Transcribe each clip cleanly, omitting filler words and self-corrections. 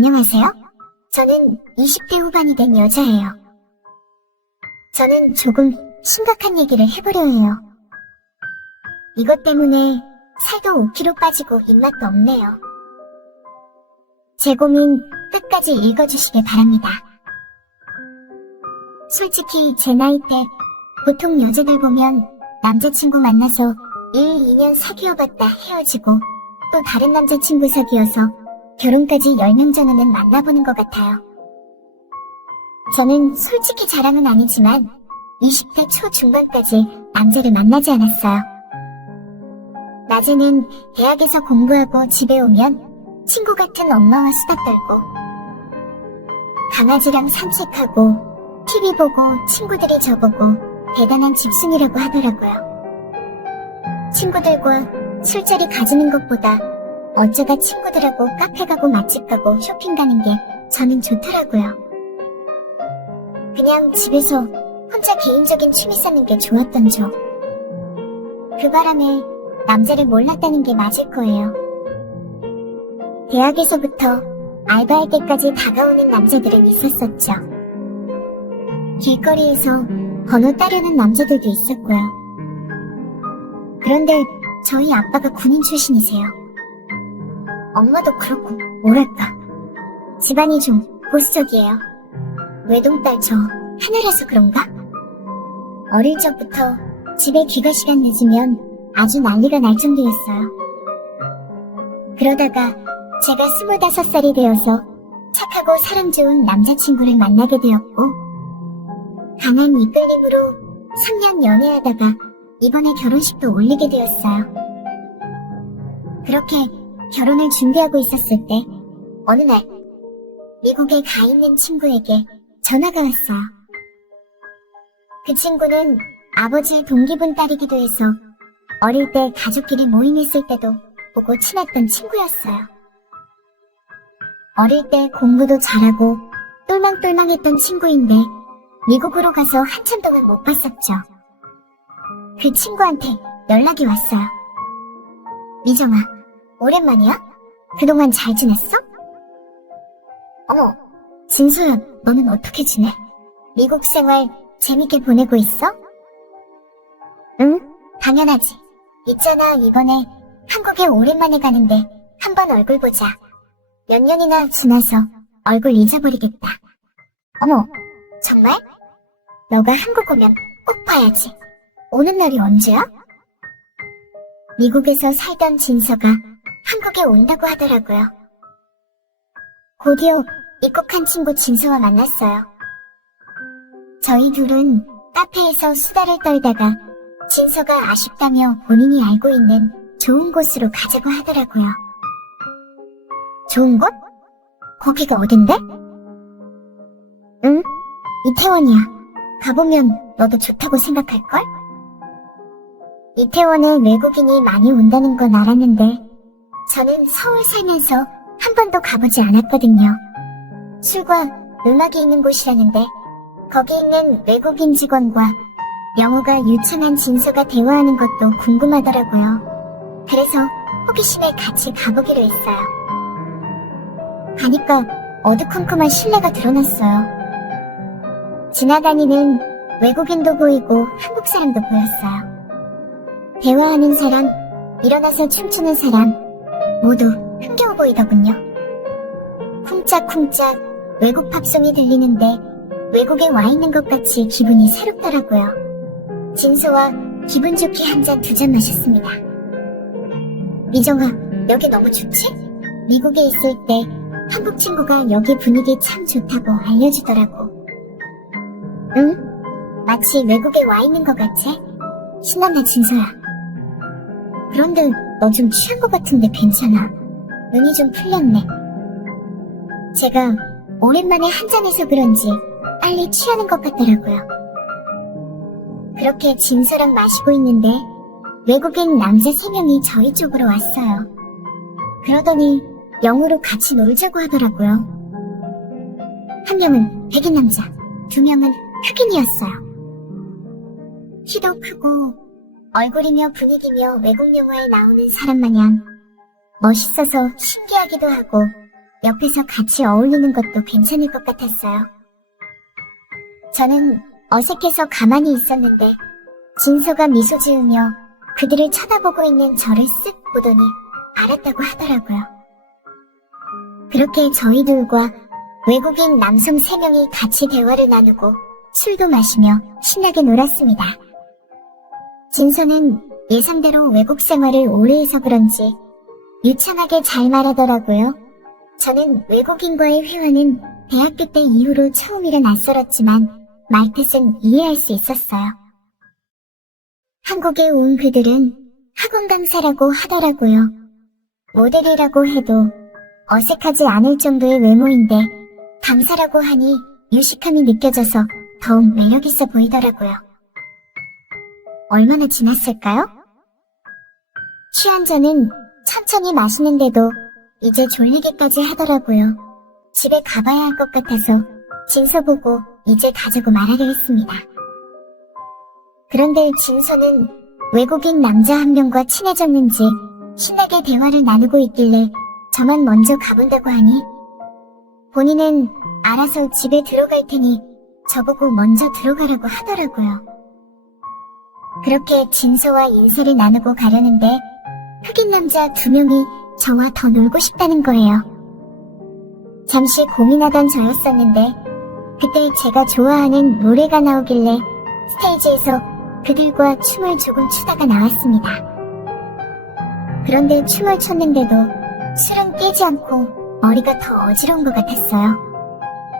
안녕하세요. 저는 20대 후반이 된 여자예요. 저는 조금 심각한 얘기를 해보려 해요. 이것 때문에 살도 5kg 빠지고 입맛도 없네요. 제 고민 끝까지 읽어주시길 바랍니다. 솔직히 제 나이 때 보통 여자들 보면 남자친구 만나서 1, 2년 사귀어봤다 헤어지고 또 다른 남자친구 사귀어서 결혼까지 10명 전후는 만나보는 것 같아요. 저는 솔직히 자랑은 아니지만 20대 초중반까지 남자를 만나지 않았어요. 낮에는 대학에서 공부하고 집에 오면 친구 같은 엄마와 수다 떨고 강아지랑 산책하고 TV 보고 친구들이 저보고 대단한 집순이라고 하더라고요. 친구들과 술자리 가지는 것보다 어쩌다 친구들하고 카페 가고 맛집 가고 쇼핑 가는 게 저는 좋더라고요. 그냥 집에서 혼자 개인적인 취미 쌓는 게 좋았던 저. 그 바람에 남자를 몰랐다는 게 맞을 거예요. 대학에서부터 알바할 때까지 다가오는 남자들은 있었었죠. 길거리에서 번호 따려는 남자들도 있었고요. 그런데 저희 아빠가 군인 출신이세요. 엄마도 그렇고 뭐랄까 집안이 좀 보수적이에요. 외동딸 저 하늘에서 그런가? 어릴 적부터 집에 귀가 시간 늦으면 아주 난리가 날 정도였어요. 그러다가 제가 25살이 되어서 착하고 사람 좋은 남자친구를 만나게 되었고 강한 이끌림으로 3년 연애하다가 이번에 결혼식도 올리게 되었어요. 그렇게 결혼을 준비하고 있었을 때 어느 날 미국에 가 있는 친구에게 전화가 왔어요. 그 친구는 아버지의 동기분 딸이기도 해서 어릴 때 가족끼리 모임했을 때도 보고 친했던 친구였어요. 어릴 때 공부도 잘하고 똘망똘망했던 친구인데 미국으로 가서 한참 동안 못 봤었죠. 그 친구한테 연락이 왔어요. 미정아, 오랜만이야? 그동안 잘 지냈어? 어머, 진소연, 너는 어떻게 지내? 미국 생활 재밌게 보내고 있어? 응, 당연하지. 있잖아, 이번에 한국에 오랜만에 가는데 한번 얼굴 보자. 몇 년이나 지나서 얼굴 잊어버리겠다. 어머, 정말? 너가 한국 오면 꼭 봐야지. 오는 날이 언제야? 미국에서 살던 진서가 한국에 온다고 하더라고요. 곧이어 입국한 친구 진서와 만났어요. 저희 둘은 카페에서 수다를 떨다가 진서가 아쉽다며 본인이 알고 있는 좋은 곳으로 가자고 하더라고요. 좋은 곳? 거기가 어딘데? 응? 이태원이야. 가보면 너도 좋다고 생각할걸? 이태원에 외국인이 많이 온다는 건 알았는데 저는 서울 살면서 한 번도 가보지 않았거든요. 술과 음악이 있는 곳이라는데 거기 있는 외국인 직원과 영어가 유창한 진서가 대화하는 것도 궁금하더라고요. 그래서 호기심에 같이 가보기로 했어요. 가니까 어두컴컴한 실내가 드러났어요. 지나다니는 외국인도 보이고 한국 사람도 보였어요. 대화하는 사람, 일어나서 춤추는 사람 모두 흥겨워 보이더군요. 쿵짝쿵짝 외국 팝송이 들리는데 외국에 와 있는 것 같이 기분이 새롭더라고요. 진서와 기분 좋게 한 잔 두 잔 마셨습니다. 미정아, 여기 너무 좋지? 미국에 있을 때 한국 친구가 여기 분위기 참 좋다고 알려주더라고. 응? 마치 외국에 와 있는 것 같지? 신난다 진서야. 그런데 너 좀 취한 것 같은데 괜찮아? 눈이 좀 풀렸네. 제가 오랜만에 한잔해서 그런지 빨리 취하는 것 같더라고요. 그렇게 진서랑 마시고 있는데 외국인 남자 3명이 저희 쪽으로 왔어요. 그러더니 영어로 같이 놀자고 하더라고요. 한 명은 백인 남자, 2명은 흑인이었어요. 키도 크고 얼굴이며 분위기며 외국 영화에 나오는 사람 마냥 멋있어서 신기하기도 하고 옆에서 같이 어울리는 것도 괜찮을 것 같았어요. 저는 어색해서 가만히 있었는데 진서가 미소 지으며 그들을 쳐다보고 있는 저를 쓱 보더니 알았다고 하더라고요. 그렇게 저희 둘과 외국인 남성 3명이 같이 대화를 나누고 술도 마시며 신나게 놀았습니다. 진서는 예상대로 외국 생활을 오래 해서 그런지 유창하게 잘 말하더라고요. 저는 외국인과의 회화는 대학교 때 이후로 처음이라 낯설었지만 말뜻은 이해할 수 있었어요. 한국에 온 그들은 학원 강사라고 하더라고요. 모델이라고 해도 어색하지 않을 정도의 외모인데 강사라고 하니 유식함이 느껴져서 더욱 매력있어 보이더라고요. 얼마나 지났을까요? 취한 저는 천천히 마시는데도 이제 졸리기까지 하더라고요. 집에 가봐야 할 것 같아서 진서 보고 이제 가자고 말하려 했습니다. 그런데 진서는 외국인 남자 한 명과 친해졌는지 신나게 대화를 나누고 있길래 저만 먼저 가본다고 하니 본인은 알아서 집에 들어갈 테니 저보고 먼저 들어가라고 하더라고요. 그렇게 진서와 인사를 나누고 가려는데 흑인 남자 2명이 저와 더 놀고 싶다는 거예요. 잠시 고민하던 저였었는데 그때 제가 좋아하는 노래가 나오길래 스테이지에서 그들과 춤을 조금 추다가 나왔습니다. 그런데 춤을 췄는데도 술은 깨지 않고 머리가 더 어지러운 것 같았어요.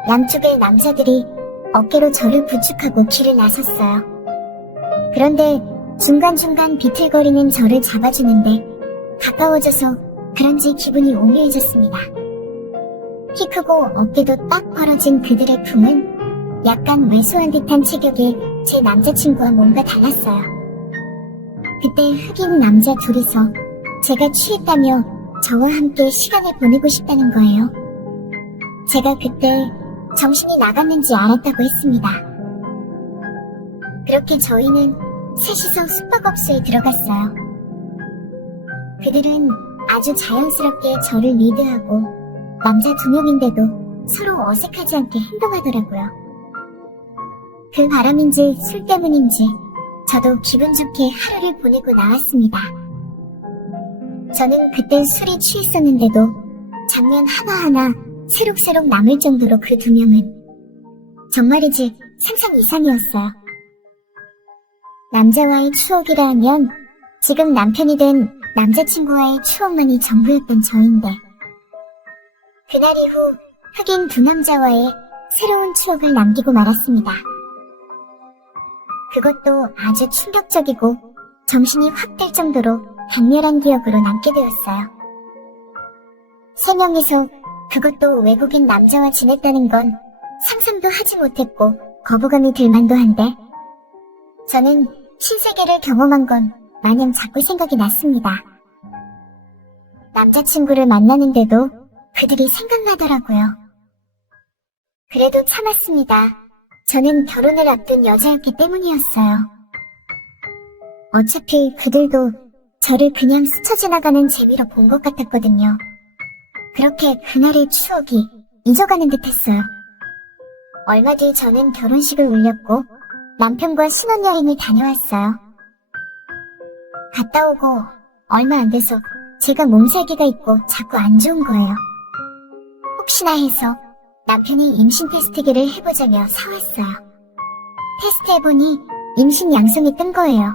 양쪽의 남자들이 어깨로 저를 부축하고 길을 나섰어요. 그런데 중간중간 비틀거리는 저를 잡아주는데 가까워져서 그런지 기분이 오묘해졌습니다. 키 크고 어깨도 딱 벌어진 그들의 품은 약간 왜소한 듯한 체격에 제 남자친구와 뭔가 달랐어요. 그때 흑인 남자 둘이서 제가 취했다며 저와 함께 시간을 보내고 싶다는 거예요. 제가 그때 정신이 나갔는지 알았다고 했습니다. 그렇게 저희는 셋이서 숙박업소에 들어갔어요. 그들은 아주 자연스럽게 저를 리드하고 남자 2명인데도 서로 어색하지 않게 행동하더라고요. 그 바람인지 술 때문인지 저도 기분 좋게 하루를 보내고 나왔습니다. 저는 그때 술이 취했었는데도 장면 하나하나 새록새록 남을 정도로 그 2명은 정말이지 상상 이상이었어요. 남자와의 추억이라 하면 지금 남편이 된 남자친구와의 추억만이 전부였던 저인데 그날 이후 흑인 2남자와의 새로운 추억을 남기고 말았습니다. 그것도 아주 충격적이고 정신이 확 들 정도로 강렬한 기억으로 남게 되었어요. 3명이서 그것도 외국인 남자와 지냈다는 건 상상도 하지 못했고 거부감이 들만도 한데 저는 신세계를 경험한 건 마냥 자꾸 생각이 났습니다. 남자친구를 만나는데도 그들이 생각나더라고요. 그래도 참았습니다. 저는 결혼을 앞둔 여자였기 때문이었어요. 어차피 그들도 저를 그냥 스쳐 지나가는 재미로 본 것 같았거든요. 그렇게 그날의 추억이 잊어가는 듯했어요. 얼마 뒤 저는 결혼식을 올렸고 남편과 신혼여행을 다녀왔어요. 갔다 오고 얼마 안 돼서 제가 몸살기가 있고 자꾸 안 좋은 거예요. 혹시나 해서 남편이 임신 테스트기를 해보자며 사왔어요. 테스트해보니 임신 양성이 뜬 거예요.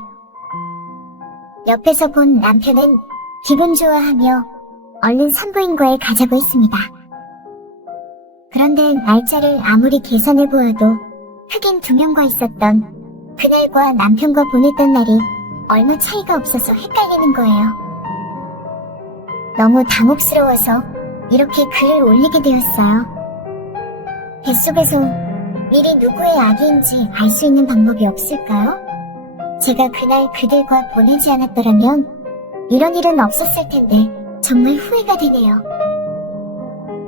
옆에서 본 남편은 기분 좋아하며 얼른 산부인과에 가자고 했습니다. 그런데 날짜를 아무리 계산해보아도 흑인 2명과 있었던 그날과 남편과 보냈던 날이 얼마 차이가 없어서 헷갈리는 거예요. 너무 당혹스러워서 이렇게 글을 올리게 되었어요. 뱃속에서 미리 누구의 아기인지 알 수 있는 방법이 없을까요? 제가 그날 그들과 보내지 않았더라면 이런 일은 없었을 텐데 정말 후회가 되네요.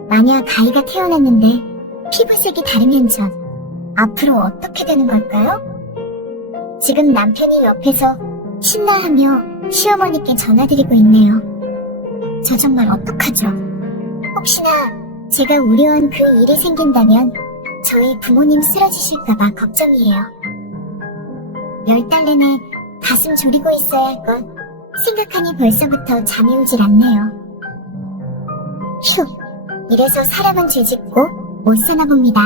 만약 아이가 태어났는데 피부색이 다르면 전 앞으로 어떻게 되는 걸까요? 지금 남편이 옆에서 신나하며 시어머니께 전화드리고 있네요. 저 정말 어떡하죠? 혹시나 제가 우려한 그 일이 생긴다면 저희 부모님 쓰러지실까봐 걱정이에요. 10달 내내 가슴 졸이고 있어야 할 것 생각하니 벌써부터 잠이 오질 않네요. 휴, 이래서 사람은 죄짓고 못 사나 봅니다.